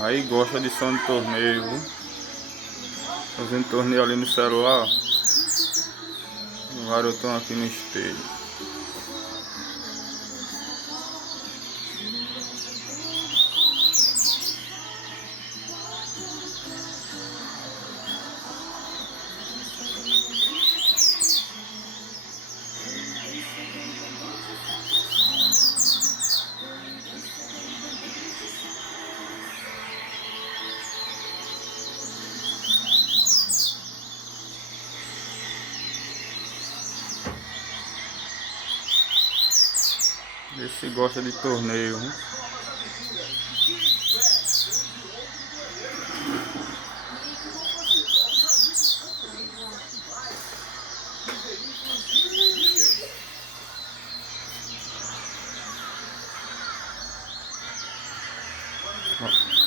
Aí gosta de som de torneio, viu? Fazendo torneio ali no celular. O garotão aqui no esteio. Esse gosta de torneio, viu? Ó.